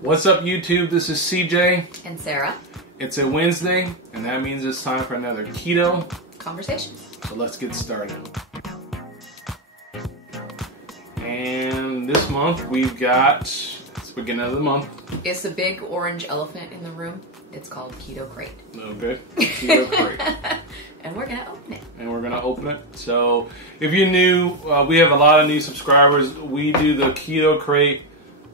What's up, YouTube? This is CJ. And Sarah. It's a Wednesday, and that means it's time for another Keto Conversation. So let's get started. And this month we've got, it's the beginning of the month. It's a big orange elephant in the room. It's called Keto Crate. Okay, Keto Crate. And we're going to open it. So if you're new, we have a lot of new subscribers. We do the Keto Crate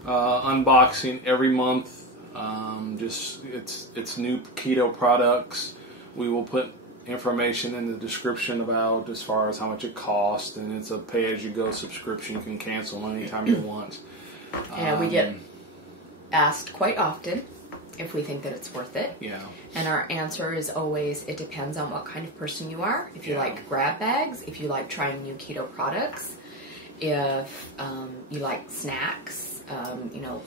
unboxing every month. It's new keto products. We will put information in the description about as far as how much it costs, and it's a pay-as-you-go subscription. You can cancel anytime you want. And we get asked quite often if we think that it's worth it. Yeah. And our answer is always, it depends on what kind of person you are. If you like grab bags, if you like trying new keto products, if you like snacks,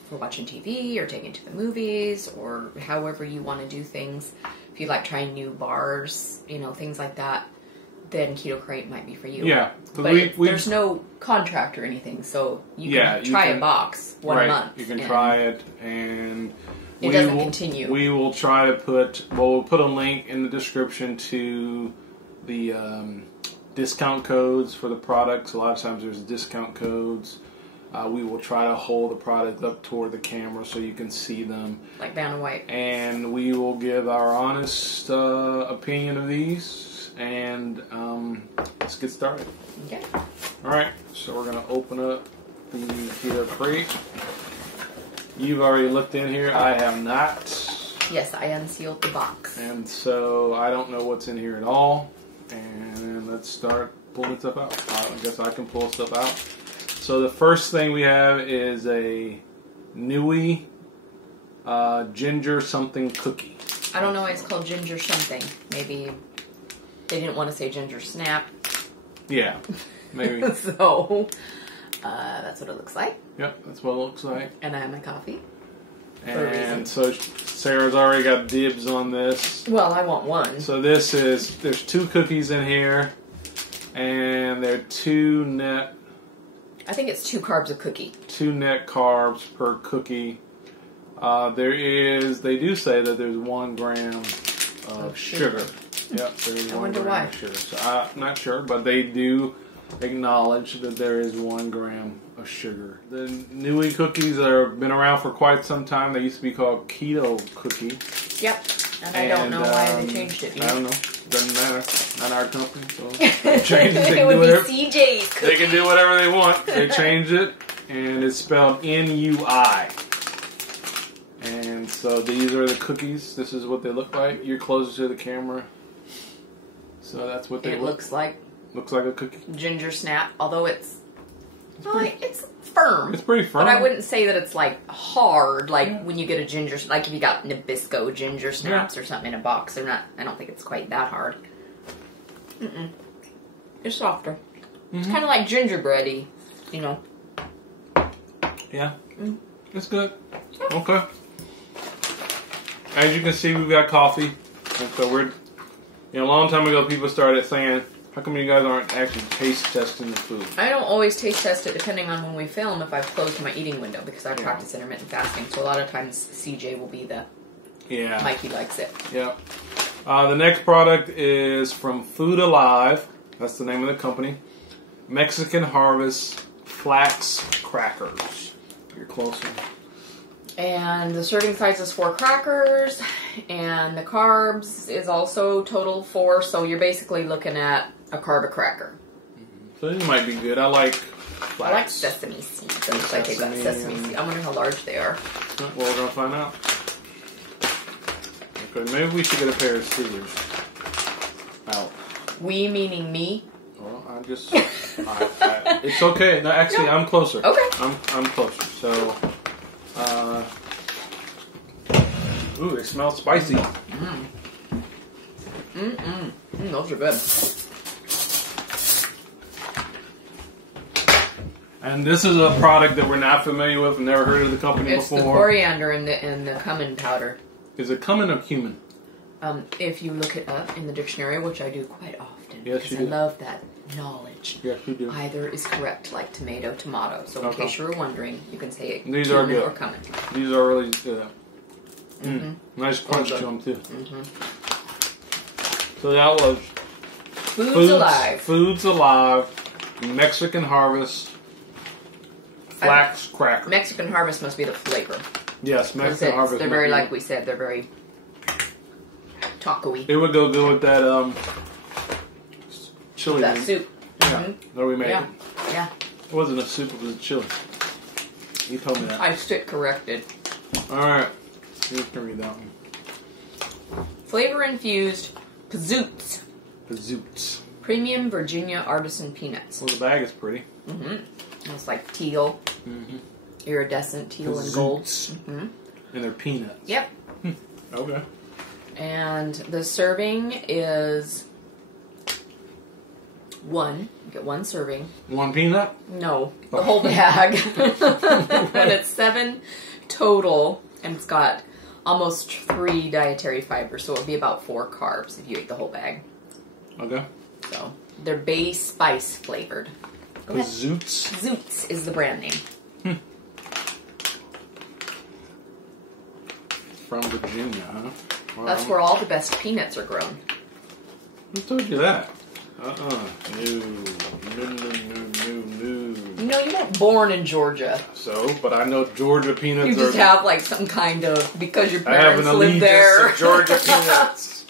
for watching TV or taking to the movies, or however you want to do things. If you like trying new bars, things like that, then Keto Crate might be for you. Yeah. But there's no contract or anything, so you can try a box one month. You can try it, and it doesn't continue. We will try to we'll put a link in the description to the discount codes for the products. A lot of times there's discount codes. We will try to hold the product up toward the camera so you can see them. Like brown and white. And we will give our honest opinion of these. And let's get started. Okay. Alright, so we're going to open up the Keto Crate. You've already looked in here. I have not. Yes, I unsealed the box. And so I don't know what's in here at all. And let's start pulling stuff out. I guess I can pull stuff out. So the first thing we have is a Nui ginger something cookie. I don't know why it's called ginger something. Maybe they didn't want to say ginger snap. Yeah, maybe. So that's what it looks like. Yep, that's what it looks like. And I have my coffee. And so Sarah's already got dibs on this. Well, I want one. So there's 2 cookies in here, and they're 2 net. I think it's 2 carbs a cookie. 2 net carbs per cookie. They do say that there's 1 gram of sugar. Yep, there's 1 gram of sugar. So I'm not sure, but they do acknowledge that there is 1 gram of sugar. The Nui cookies have been around for quite some time. They used to be called Keto Cookie. Yep, and I don't know why they changed it. I don't know. Doesn't matter. Not our company, so they changed it. They it would be CJ's cookie. They can do whatever they want. They changed it, and it's spelled N-U-I. And so these are the cookies. This is what they look like. You're closer to the camera, so that's what they look. Looks like. Looks like a cookie. Ginger snap, although it's firm. It's pretty firm. But I wouldn't say that it's like hard, like when you get a ginger, like if you got Nabisco ginger snaps or something in a box. They're not. I don't think it's quite that hard. It's softer. It's kind of like gingerbready, Yeah, it's good. Okay. As you can see, we've got coffee, and so a long time ago, people started saying, how come you guys aren't actually taste testing the food? I don't always taste test it depending on when we film if I've closed my eating window because I practice intermittent fasting. So a lot of times CJ will be the Mikey likes it. Yeah. The next product is from Food Alive. That's the name of the company. Mexican Harvest Flax Crackers. You're closer. And the serving size is 4 crackers. And the carbs is also total 4. So you're basically looking at a carb a cracker. So this might be good. I like flax. I like sesame seeds. It looks like they got sesame seeds. I wonder how large they are. Well, we're going to find out. Okay, maybe we should get a pair of scissors. Out. We meaning me? Well, it's okay. No, actually, I'm closer. Okay. I'm closer. So, ooh, they smell spicy. Those are good. And this is a product that we're not familiar with. Never heard of the company before. It's the coriander and the cumin powder. Is it cumin or cumin? If you look it up in the dictionary, which I do quite often, yes, because I love that knowledge. Yes, you do. Either is correct, like tomato, tomato. So in case you were wondering, you can say it. These are good. Or coming. These are really good. Nice crunch to them too. So that was Foods Alive. Foods Alive. Mexican Harvest. Flax cracker. Mexican Harvest must be the flavor. Yes, Mexican Harvest. They're very, like we said, they're very taco-y. It would go good with that chili. That soup. Yeah, that we made. Yeah. It wasn't a soup, it was a chili. You told me that. I stood corrected. Alright. You can read that one. Flavor infused Pazoots. Pazoots. Premium Virginia Artisan Peanuts. Well, the bag is pretty. It's like teal. Iridescent teal and gold. And they're peanuts. Yep. Okay. And the serving is one. You get one serving. One peanut? No, the whole bag. But it's 7 total, and it's got almost 3 dietary fibers, so it would be about 4 carbs if you ate the whole bag. Okay. So they're bay spice flavored. Zoots. Zoots is the brand name. From Virginia, huh? Well, That's where all the best peanuts are grown. Who told you that? No. You know, you weren't born in Georgia. So, but I know Georgia peanuts You just have like some kind of, because your I have parents an live there. allegiance to Georgia peanuts.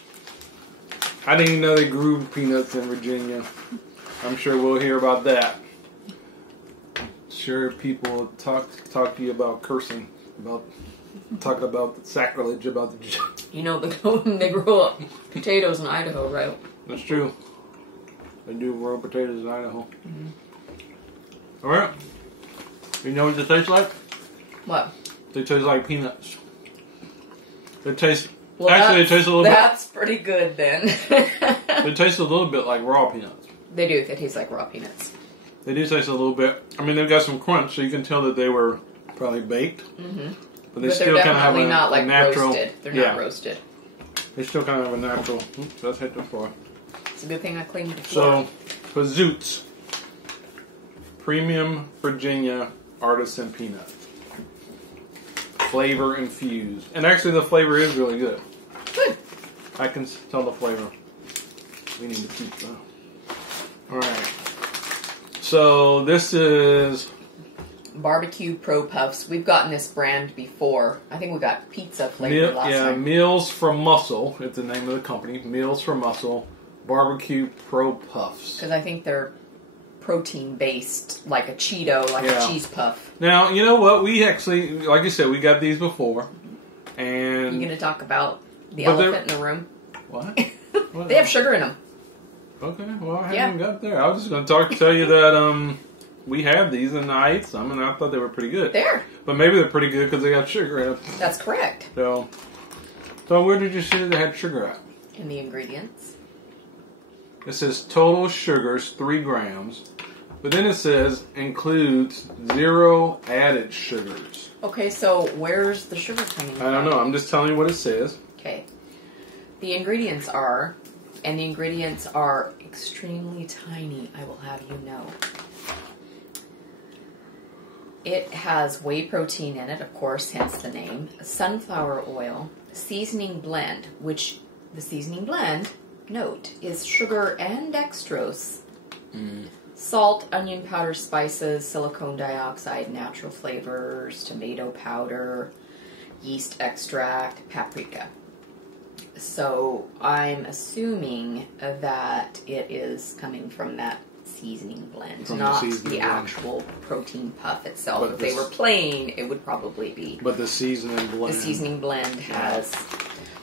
I didn't even know they grew peanuts in Virginia. I'm sure we'll hear about that. I'm sure people will talk to you about cursing, talk about the sacrilege about the. You know, they grow up potatoes in Idaho, right? That's true. They do grow potatoes in Idaho. All right. You know what they taste like? What? They taste like peanuts. They taste. Well, actually, they taste a little bit. That's pretty good then. They taste a little bit like raw peanuts. They do. They taste like raw peanuts. They do taste a little bit. I mean, they've got some crunch, so you can tell that they were probably baked. But they still kind of have a natural. Roasted. They're not roasted. They still kind of have a natural. Oops, that's hit the floor. It's a good thing I cleaned the floor. So, Pazoots. Premium Virginia Artisan Peanut. Flavor infused. And actually, the flavor is really good. Good. I can tell the flavor. We need to keep that. Alright. So, this is Barbecue Pro Puffs. We've gotten this brand before. I think we got pizza flavor last time. Meals from Muscle. It's the name of the company. Meals from Muscle. Barbecue Pro Puffs. Because I think they're protein based, like a Cheeto, like a cheese puff. Now, you know what? We actually, like you said, we got these before. And you going to talk about the elephant in the room? What? They have sugar in them. Okay, well, I haven't got there. I was just going to tell you that we had these and I ate some and I thought they were pretty good. But maybe they're pretty good because they got sugar in them. That's correct. So where did you see that they had sugar at? In the ingredients. It says total sugars 3 grams. But then it says includes 0 added sugars. Okay, so where's the sugar coming from? I don't know. I'm just telling you what it says. Okay. The ingredients are extremely tiny, I will have you know. It has whey protein in it, of course, hence the name. Sunflower oil, seasoning blend, which the seasoning blend, note, is sugar and dextrose. Salt, onion powder, spices, silicone dioxide, natural flavors, tomato powder, yeast extract, paprika. So I'm assuming that it is coming from that seasoning blend, not the actual protein puff itself. But if they were plain, it would probably be. But the seasoning blend. The seasoning blend has.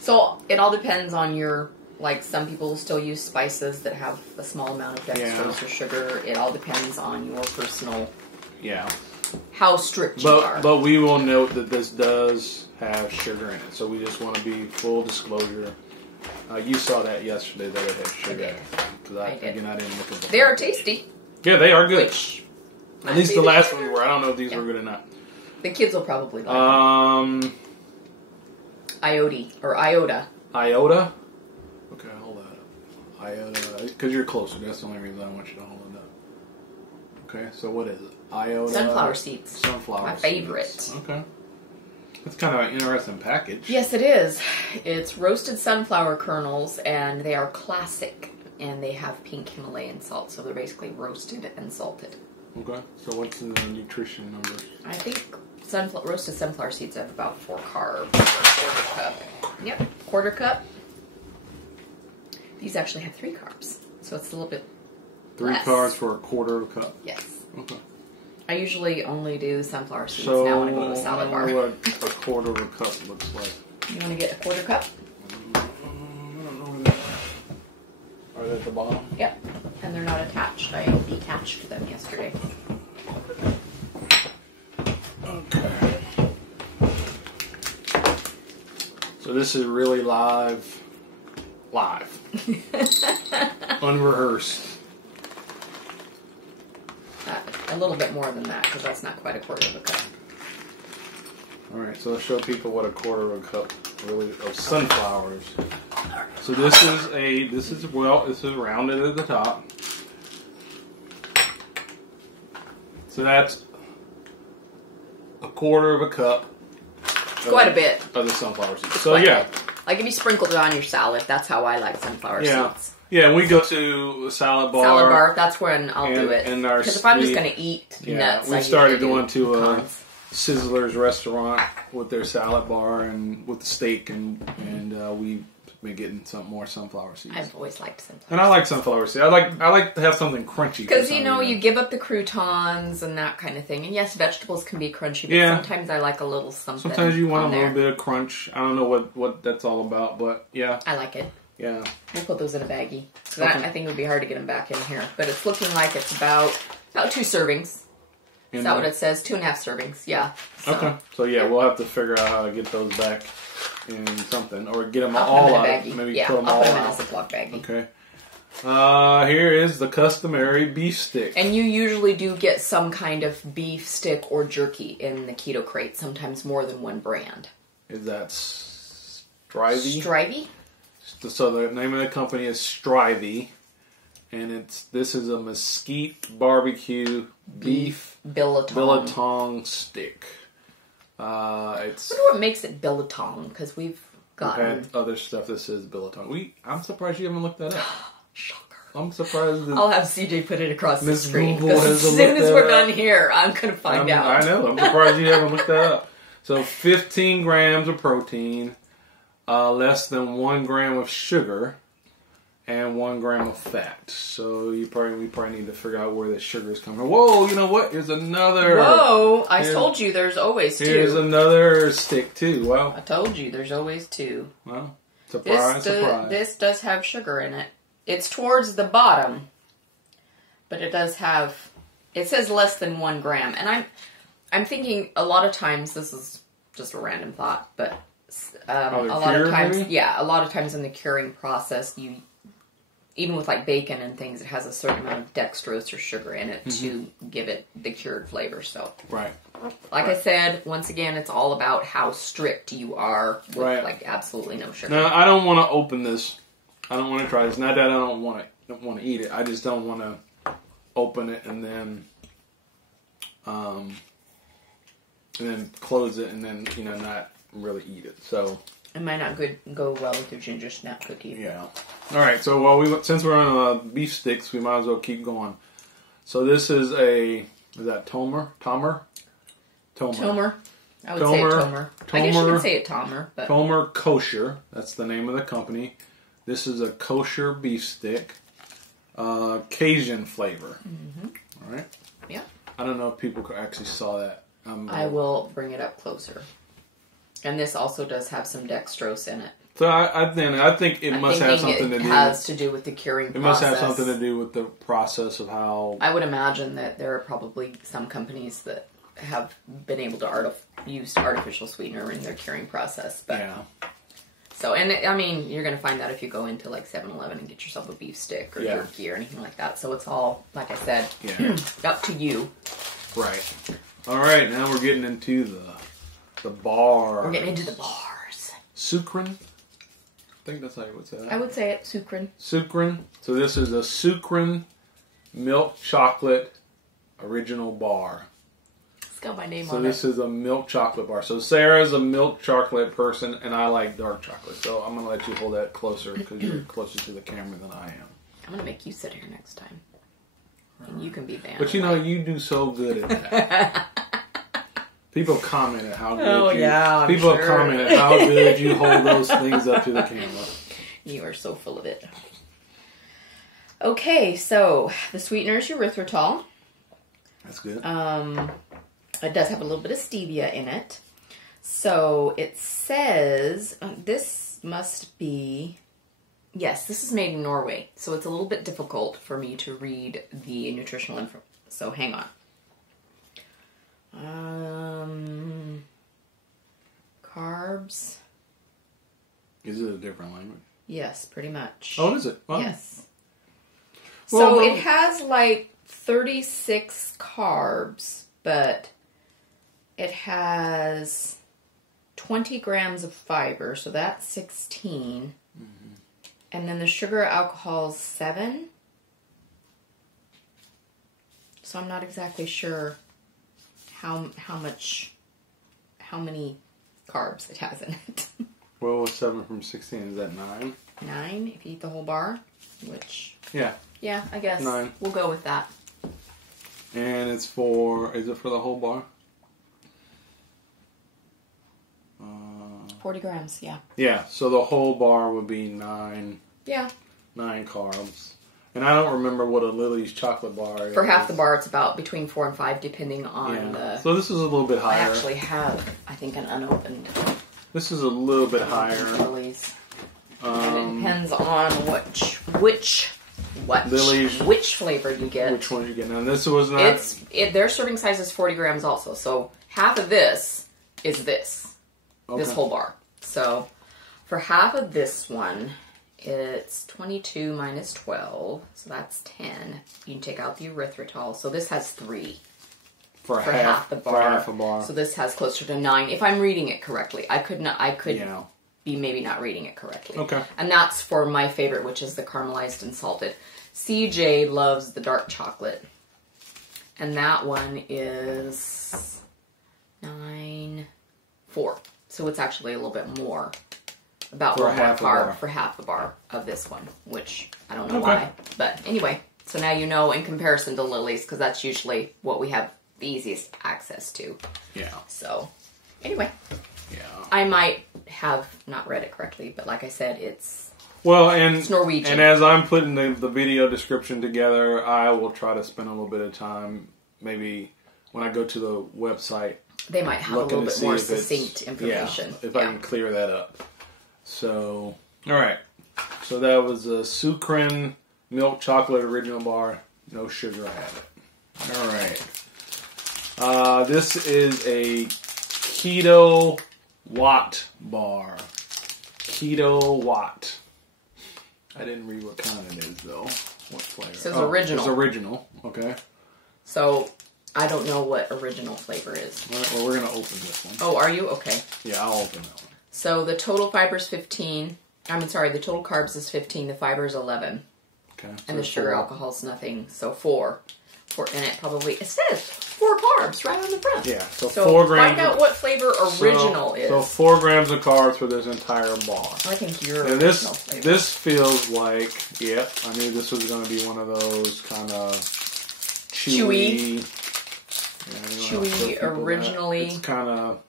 So it all depends on your. Like some people still use spices that have a small amount of dextrose or sugar. It all depends on your personal. Yeah. How strict you are. But we will note that this does have sugar in it, so we just want to be full disclosure. You saw that yesterday that it had sugar. I didn't look at them. They are tasty. Yeah, they are good. At least the last ones were. I don't know if these were good or not. The kids will probably like them. Iota. Iota? Okay, hold that up. Iota. because you're closer. That's the only reason I want you to hold it up. Okay, so what is it? Iota? Sunflower seeds. Sunflower My seeds. favorite. Okay. It's kind of an interesting package. Yes, it is. It's roasted sunflower kernels, and they are classic. And they have pink Himalayan salt, so they're basically roasted and salted. Okay, so what's the nutrition number? I think roasted sunflower seeds have about 4 carbs, or 1/4 cup. Yep, 1/4 cup. These actually have 3 carbs, so it's a little bit 3 less. carbs for a 1/4 cup. Yes. Okay. I usually only do sunflower seeds So now when I go to a salad bar. what a 1/4 cup looks like. You want to get a 1/4 cup? I don't know. Are they at the bottom? Yep. And they're not attached. I detached them yesterday. Okay. So this is really live. Unrehearsed. A little bit more than that, because that's not quite a 1/4 cup. Alright, so let's show people what a 1/4 cup really of sunflowers. So this is rounded at the top. So that's a 1/4 cup. Quite a bit. Of the sunflower seeds. It's So quite yeah. a bit. Like if you sprinkled it on your salad, that's how I like sunflower seeds. Yeah, we go to a salad bar. Salad bar, that's when I'll do it. Because if I'm just going to eat nuts, we I started usually going to a pecans. Sizzler's restaurant with their salad bar and with the steak, and we've been getting some more sunflower seeds. I've always liked sunflower. And I like sunflower seeds. I like to have something crunchy. Because you give up the croutons and that kind of thing. And yes, vegetables can be crunchy, but sometimes I like a little something. Sometimes you want a little there. bit of crunch. I don't know what that's all about, but yeah. I like it. Yeah. We'll put those in a baggie. So that, I think it would be hard to get them back in here. But it's looking like it's about 2 servings. Is that what it says? 2.5 servings. Yeah. So. Okay. So yeah, we'll have to figure out how to get those back in something, or get them I'll all put them out. in a baggie. Maybe Yeah, put them I'll all put them in a out. Ziploc baggie. Okay. Here is the customary beef stick. And you usually do get some kind of beef stick or jerky in the Keto Crate. Sometimes more than one brand. Is that Strivey? Strivey? So the name of the company is Strivey, and this is a mesquite barbecue beef biltong stick. It's. I wonder what makes it biltong, because we've had other stuff that says biltong. I'm surprised you haven't looked that up. Shocker. I'm surprised. I'll have CJ put it across the Miss screen. Google As soon as we're done here, I'm going to find out. I know. I'm surprised you haven't looked that up. So 15 grams of protein, less than 1 gram of sugar, and 1 gram of fat. So we probably need to figure out where the sugar is coming from. Whoa, you know what? Here's another. Whoa, I told you there's always 2. Here's another stick too. Wow. I told you there's always 2. Well, surprise. This does have sugar in it. It's towards the bottom, but it does have. It says less than 1 gram, and I'm thinking a lot of times, this is just a random thought, but a lot of times, a lot of times in the curing process, even with like bacon and things, it has a certain amount of dextrose or sugar in it to give it the cured flavor. So, like I said, once again, it's all about how strict you are with like absolutely no sugar. Now, I don't want to open this. I don't want to try this. Not that I don't want to eat it. I just don't want to open it and then close it and then not really eat it. So it might not go well with your ginger snap cookie. Yeah. All right. So since we're on beef sticks, we might as well keep going. So this is is that Tomer? Tomer. I would say Tomer. I guess you could say it Tomer. But. Tomer Kosher. That's the name of the company. This is a kosher beef stick, Cajun flavor. All right. Yeah. I don't know if people actually saw that. I will bring it up closer. And this also does have some dextrose in it. So I think it must have something to do. It has to do with the curing process. It must have something to do with the process of how. I would imagine that there are probably some companies that have been able to use artificial sweetener in their curing process. But, yeah. So, and you're going to find that if you go into like 7-Eleven and get yourself a beef stick or jerky or anything like that. So it's all, like I said, up to you. Right. All right. Now we're getting into the bar. We're getting into the bars. Sucrin. think that's how you would say that. I would say it, sucrin. Sucrin. So this is a sucrin milk chocolate original bar. It's got my name So on it. this is a milk chocolate bar. So Sarah's a milk chocolate person, and I like dark chocolate. So I'm going to let you hold that closer because you're closer to the camera than I am. I'm going to make you sit here next time. And you can be banned. But you know, you do so good at that. People commented how good I'm sure. commented how good you hold those things up to the camera. You are so full of it. Okay, so the sweetener is erythritol. That's good. It does have a little bit of stevia in it. So it says this must be, yes, this is made in Norway. So it's a little bit difficult for me to read the nutritional info. So hang on. Carbs. Is it a different language? Yes, pretty much. Oh, is it? Oh. Yes. Well, So it has like 36 carbs, but it has 20 grams of fiber, so that's 16. Mm-hmm. And then the sugar alcohol is 7. So I'm not exactly sure how many carbs it has in it. Well, what's 7 from 16? Is that 9? 9 if you eat the whole bar, which... Yeah. Yeah, I guess. 9. We'll go with that. And it's for... Is it for the whole bar? 40 grams, yeah. Yeah, so the whole bar would be 9. Yeah. 9 carbs. And I don't remember what a Lily's chocolate bar is. For half the bar, it's about between 4 and 5, depending on the... So this is a little bit higher. I actually have, I think, an unopened. This is a little bit higher. Lily's. And it depends on which flavor you get. Which one you get? And this was not... Their serving size is 40 grams also. So half of this is this whole bar. So for half of this one, it's 22 minus 12. So that's 10. You can take out the erythritol. So this has 3. For half the bar. For half a bar. So this has closer to 9. If I'm reading it correctly. I could be maybe not reading it correctly. Okay. And that's for my favorite, which is the caramelized and salted. CJ loves the dark chocolate. And that one is 9.4. So it's actually a little bit more. About for 1 more half carb for half the bar of this one, which I don't know why. But anyway, so now you know in comparison to Lily's, because that's usually what we have the easiest access to. Yeah. So, anyway. Yeah. I might have not read it correctly, but like I said, it's Norwegian. And as I'm putting the video description together, I will try to spend a little bit of time, maybe when I go to the website. They might have a little bit more succinct information. Yeah, if I can clear that up. So, all right. So that was a Sucrin milk chocolate original bar. No sugar added. All right. This is a Keto Watt bar. Keto Watt. I didn't read what kind it is, though. What flavor? It says original. It's original. Okay. So, I don't know what original flavor is. All right, well, we're going to open this one. Oh, are you? Okay. Yeah, I'll open that one. So, the total fiber is 15. The total carbs is 15. The fiber is 11. Okay. So and the sugar alcohol is nothing. So, 4. And it says 4 carbs right on the front. Yeah, so 4 grams. Find out what flavor original is. So 4 grams of carbs for this entire bar. I think your and original flavor. This feels like, I knew this was going to be one of those kind of chewy. Chewy, originally. It's kind of,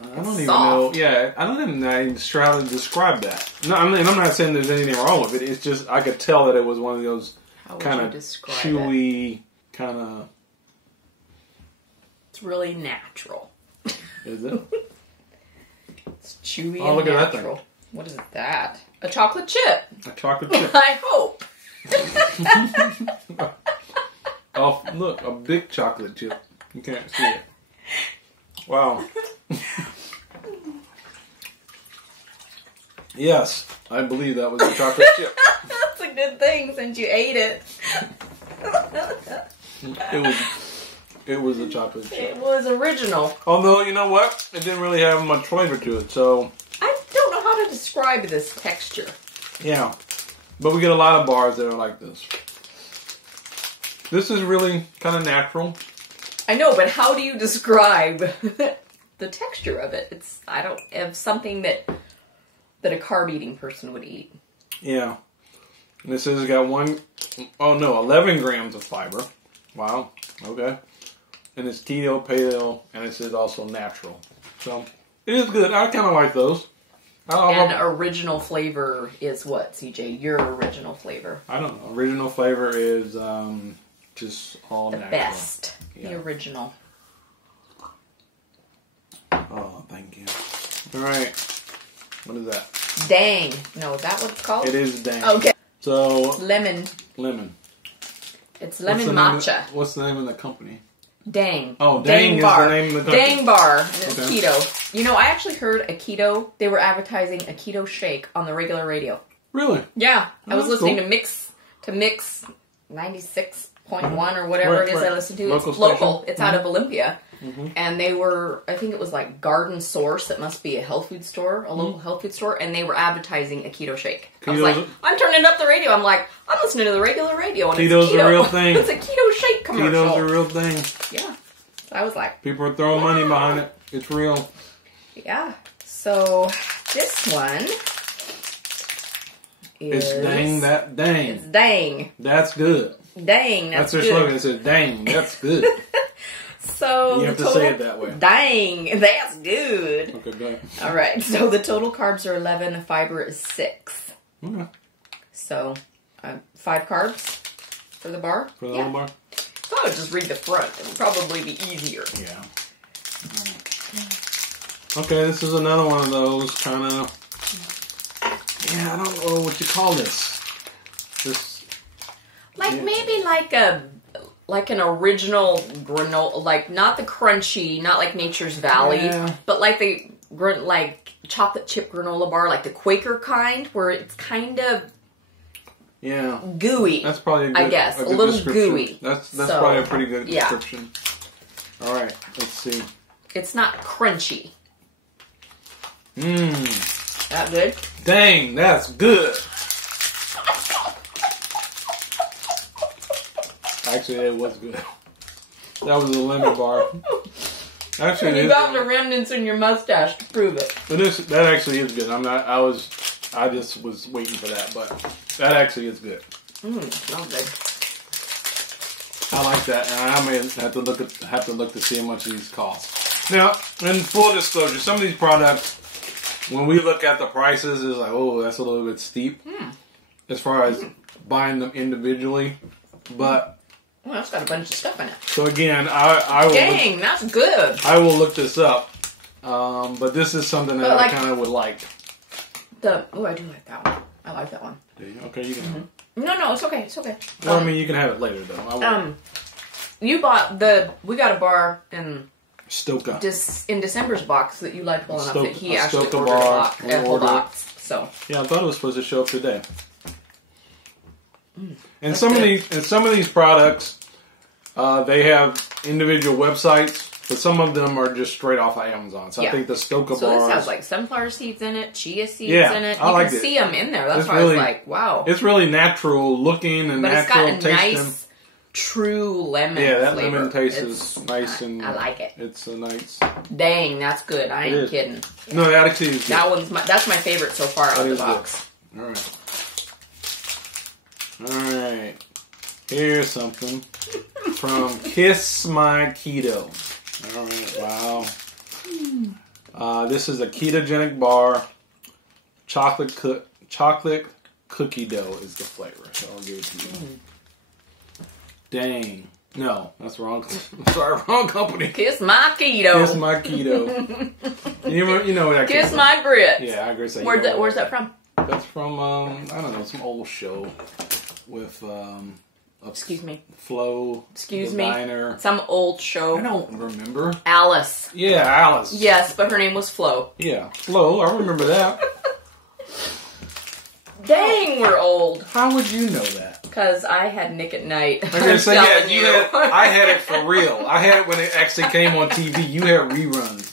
I don't even know. Yeah, I don't even know how to describe that. No, I'm not saying there's anything wrong with it. It's just, I could tell that it was one of those kind of chewy, kind of. It's really natural. Is it? It's chewy and look natural. At that thing. What is that? A chocolate chip. A chocolate chip. I hope. Oh, look, a big chocolate chip. You can't see it. Wow. Yes, I believe that was a chocolate chip. That's a good thing since you ate it. It was a chocolate chip. It was original. Although, you know what? It didn't really have much flavor to it, so... I don't know how to describe this texture. Yeah. But we get a lot of bars that are like this. This is really kind of natural. I know, but how do you describe the texture of it? It's something that a carb eating person would eat. Yeah. And this has got 11 grams of fiber. Wow. Okay. And it's keto, paleo, and this is also natural. So it is good. I kind of like those. And original flavor is what, CJ? Your original flavor? I don't know. Original flavor is just all natural. The best. Yeah. The original. Oh, thank you. All right. What is that? Dang. No, is that what it's called? It is dang. Okay. So Lemon. It's lemon matcha. What's the name of the company? Dang. Oh, Dang is the name of the company. Dang Bar. And it's keto. You know, I actually heard they were advertising a keto shake on the regular radio. Really? Yeah. I was listening to Mix 96.1 or whatever it is I listen to. It's local. It's out of Olympia. Mm-hmm. And they were, I think it was like Garden Source. That must be a health food store, a local health food store. And they were advertising a keto shake. I was like, I'm turning up the radio. I'm like, I'm listening to the regular radio. And Keto's it's keto. A real thing. It's a keto shake commercial. Keto's a real thing. Yeah. So I was like, people are throwing money behind it. It's real. Yeah. So this one is... It's dang that dang. It's dang. That's good. Dang, that's good. That's their slogan. It says, dang, that's good. So you have to say it that way. Dang, that's good. Okay, go ahead. All right. So the total carbs are 11. The fiber is 6. Okay. So 5 carbs for the bar. For the little bar. So I would just read the front. It would probably be easier. Yeah. Okay, this is another one of those kind of. Yeah, I don't know what you call this. Maybe like an original granola, like not the crunchy, not like Nature's Valley, but like the chocolate chip granola bar, like the Quaker kind, where it's kind of gooey. That's probably a good little gooey. That's probably a pretty good description. All right, let's see. It's not crunchy. That good? Dang, that's good. Actually, it was good. That was a lemon bar. Actually, and you got the remnants in your mustache to prove it. But that actually is good. I just was waiting for that, but that actually is good. Smells good. I like that, and I may have to look to see how much these cost. Now, in full disclosure, some of these products, when we look at the prices, it's like, oh, that's a little bit steep as far as buying them individually, but. Well, that's got a bunch of stuff in it. So again, I will. Dang, that's good. I will look this up, but this is something that I kind of would like. I do like that one. I like that one. Okay, you can. No, it's okay. It's okay. Well, I mean, you can have it later though. You bought we got a bar in Stoka. In December's box that you liked well enough that he actually Stoka ordered a whole box. So yeah, I thought it was supposed to show up today. And some of these products, they have individual websites, but some of them are just straight off of Amazon. So I think the Stoka bars. So this has like sunflower seeds in it, chia seeds in it. You can see them in there. That's why I was like, wow. It's really natural looking and natural tasting. But it's got a nice, true lemon flavor. Yeah, that lemon taste is nice and I like it. It's a nice. Dang, that's good. I ain't kidding. No, that actually is good. That's my favorite so far out of the box. Good. All right. Here's something from Kiss My Keto. All right, wow. This is a ketogenic bar. Chocolate cookie dough is the flavor, so I'll give it to you. Dang. No, that's wrong. Sorry, wrong company. Kiss My Keto. Kiss My Keto. you know that. Kiss My Grits. Yeah, I agree. Where's that from? That's from, I don't know, some old show with, excuse me. Flo. Excuse the me. Diner. Some old show. I don't remember. Alice. Yeah, Alice. Yes, but her name was Flo. Yeah, Flo. I remember that. Dang, we're old. How would you know that? Because I had Nick at Night. I had it for real. I had it when it actually came on TV. You had reruns.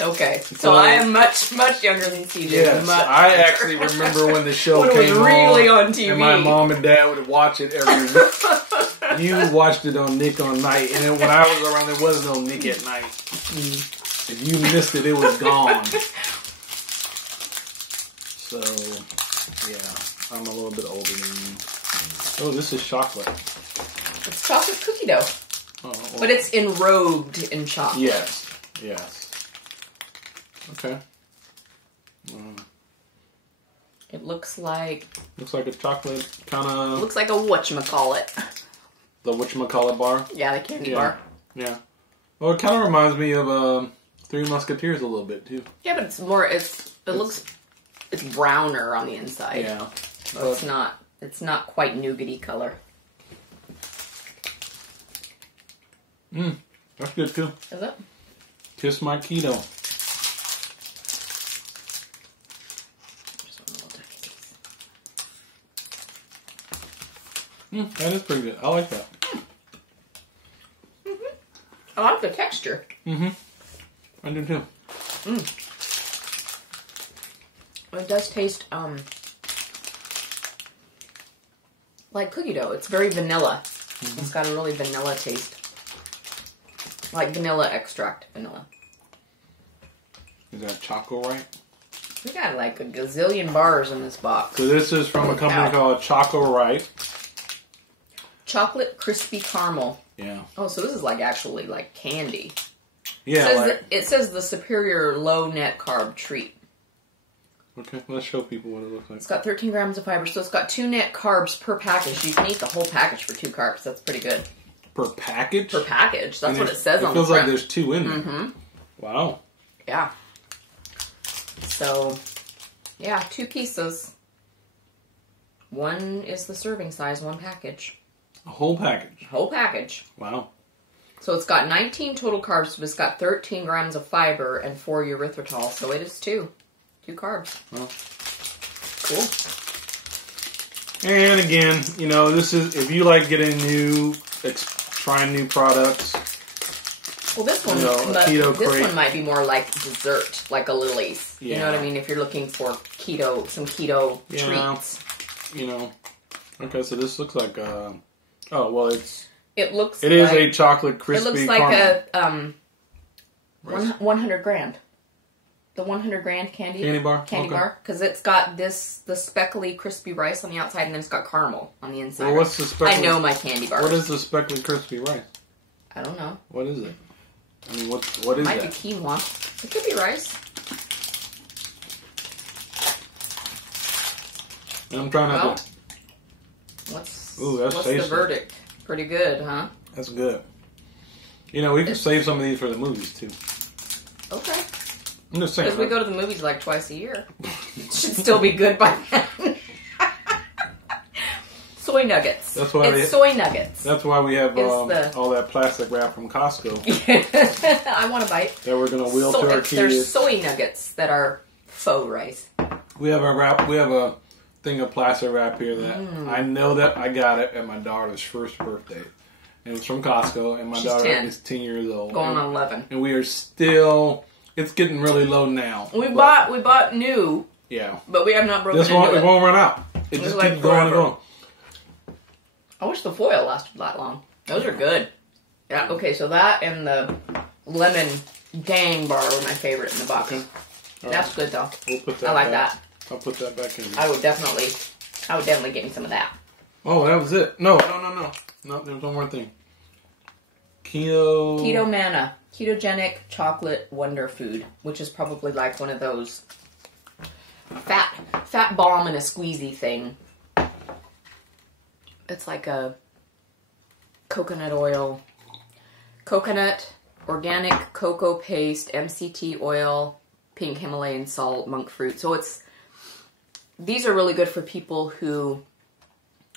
Okay, so I am much younger than CJ. Yes, I actually remember when the show when came it was really on TV. and my mom and dad would watch it every week. You watched it on Nick on Night, and then when I was around, there was no Nick at Night. If you missed it, it was gone. So, yeah, I'm a little bit older than you. Oh, this is chocolate. It's chocolate cookie dough. Oh, well. But it's enrobed in chocolate. Yes. Okay. It looks like... Looks like a chocolate kind of... Looks like a whatchamacallit. The whatchamacallit bar? Yeah, the candy bar. Yeah. Well, it kind of reminds me of Three Musketeers a little bit, too. Yeah, but it's more... It's browner on the inside. Yeah. So it's not quite nougaty color. That's good, too. Is it? Kiss my keto. That is pretty good. I like that. I like the texture. I do too. It does taste like cookie dough. It's very vanilla. It's got a really vanilla taste. Like vanilla extract. Vanilla. Is that Choco Right? We got like a gazillion bars in this box. So this is from a company called Choco Right. Chocolate crispy caramel. Yeah. Oh, so this is like actually like candy. Yeah. It says the superior low net carb treat. Okay, let's show people what it looks like. It's got 13 grams of fiber, so it's got 2 net carbs per package. You can eat the whole package for 2 carbs. That's pretty good. Per package? Per package. That's what it says on the front. It feels like there's 2 in there. Wow. Yeah. So, yeah, 2 pieces. 1 is the serving size, 1 package. A whole package? Whole package. Wow. So it's got 19 total carbs, but it's got 13 grams of fiber and 4 erythritol, so it is 2 carbs. Well. Cool. And again, you know, this is, if you like getting trying new products. Well, this one, Keto this Crate. one might be more like dessert, like a Lily's. Yeah. You know what I mean? If you're looking for some keto treats. You know. Okay, so this looks like it is a chocolate crispy It looks like caramel. 100 grand. The 100 grand candy bar? Bar. Because it's got the speckly crispy rice on the outside, and then it's got caramel on the inside. Well, what's the speckly? I know my candy bar. What is the speckly crispy rice? I don't know. What is it? I mean, what is it that? might be quinoa. It could be rice. I'm trying not to... What's tasty. the verdict? Pretty good, huh? That's good. You know, we can save some of these for the movies, too. Okay. I'm just saying. Because we go to the movies like twice a year. It should still be good by then. Soy nuggets. That's why soy nuggets. That's why we have all that plastic wrap from Costco. I want a bite. That we're going to wheel to our kids. There's soy nuggets that are faux rice. We have a thing of plastic wrap here that I know that I got it at my daughter's first birthday. And it's from Costco, and my daughter is 10 years old. Going on 11. And we are still... It's getting really low now. We bought new. Yeah. But we have not broken into it. It won't run out. It just like keeps going and going. I wish the foil lasted that long. Those are good. Yeah, okay, so that and the lemon gang bar were my favorite in the box. Okay. That's good, though. We'll put that I like back. that. I'll put that back in. I would definitely get me some of that. Oh, that was it. No, there's one more thing. Keto Manna. Ketogenic chocolate wonder food, which is probably like one of those fat bomb and a squeezy thing. It's like a coconut oil, organic cocoa paste, MCT oil, pink Himalayan salt, monk fruit. So these are really good for people who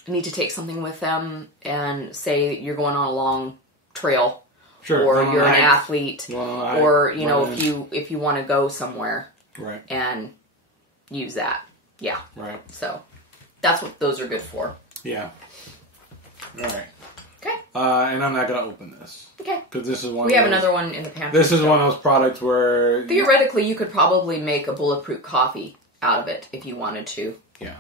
need to take something with them, and say you're going on a long trail. Sure, or you're an athlete, or if you want to go somewhere, right, and use that, yeah, right. So that's what those are good for. Yeah. All right. Okay. And I'm not going to open this. Okay. Because this is one. We have another one in the pantry. This is one of those products where theoretically you could probably make a bulletproof coffee out of it if you wanted to. Yeah.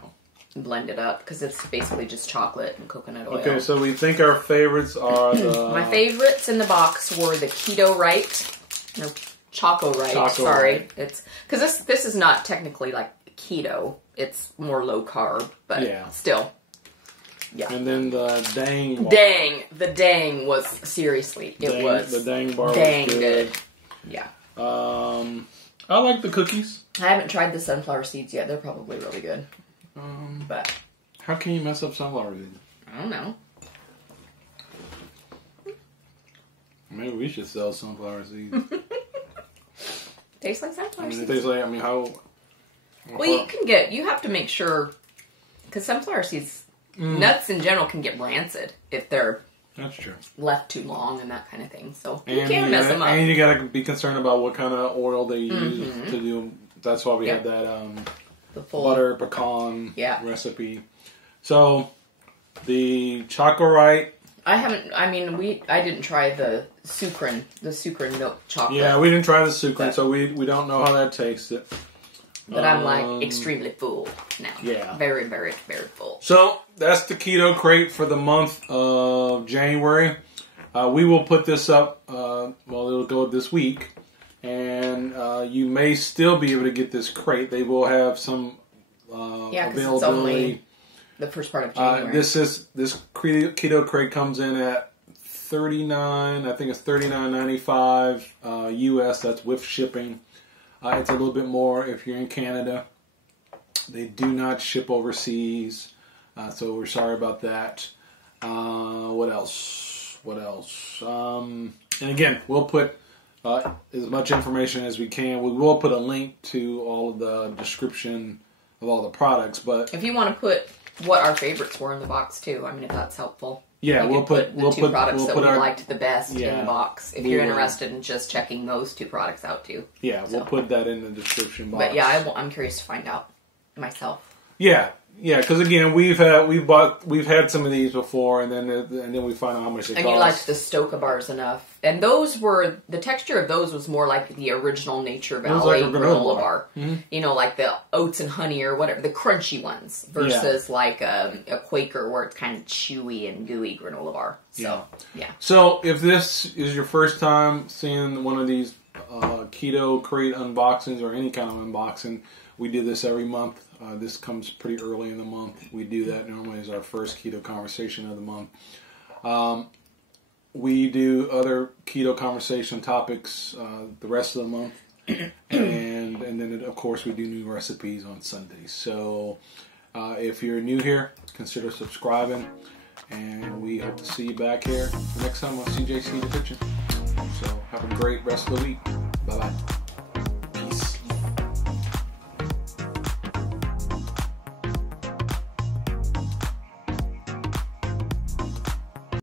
Blend it up because it's basically just chocolate and coconut oil. Okay, so we think our favorites are the... My favorites in the box were the Keto Crate, or Choco Crate. Sorry, it's because this is not technically like keto. It's more low carb, but still. Yeah. And then the Dang bar. The Dang was seriously The Dang bar was good. Yeah. I like the cookies. I haven't tried the sunflower seeds yet. They're probably really good. But how can you mess up sunflower seeds? I don't know. Maybe we should sell sunflower seeds. Tastes like sunflower seeds. It tastes like, how... Well, you have to make sure, because sunflower seeds, nuts in general can get rancid if they're That's true. left too long and that kind of thing. So you can't mess them up. And you got to be concerned about what kind of oil they use to do. That's why we had that the full butter pecan recipe. So the Choco Crate. I didn't try the sucrin milk chocolate. Yeah, we didn't try the sucrin, so we don't know how that tasted. But I'm like extremely full now. Yeah. Very, very, very full. So that's the Keto Crate for the month of January. We will put this up, it'll go this week. And you may still be able to get this crate. They will have some availability. It's only the first part of January. This Keto Crate comes in at $39.95 US. That's with shipping. It's a little bit more if you're in Canada. They do not ship overseas, so we're sorry about that. What else? And again, we'll put as much information as we can. We will put a link to all of the description of all the products. But if you want to put what our favorites were in the box too, if that's helpful. Yeah, we'll put the two products that we liked the best in the box. If you're interested in just checking those two products out too. Yeah, we'll put that in the description box. But yeah, I'm curious to find out myself. Yeah, because again, we've had some of these before, and then we find out how much they cost. And you liked the Stoka bars enough, and those were the texture of those was more like the original Nature Valley granola bar. Mm-hmm. You know, like the oats and honey or whatever, the crunchy ones versus like a Quaker where it's kind of chewy and gooey granola bar. So yeah. So if this is your first time seeing one of these Keto Crate unboxings or any kind of unboxing, we do this every month. This comes pretty early in the month. We do that normally as our first Keto Conversation of the month. We do other Keto Conversation topics the rest of the month. and then, of course, we do new recipes on Sundays. So if you're new here, consider subscribing. And we hope to see you back here next time on CJC The Kitchen. So have a great rest of the week. Bye-bye.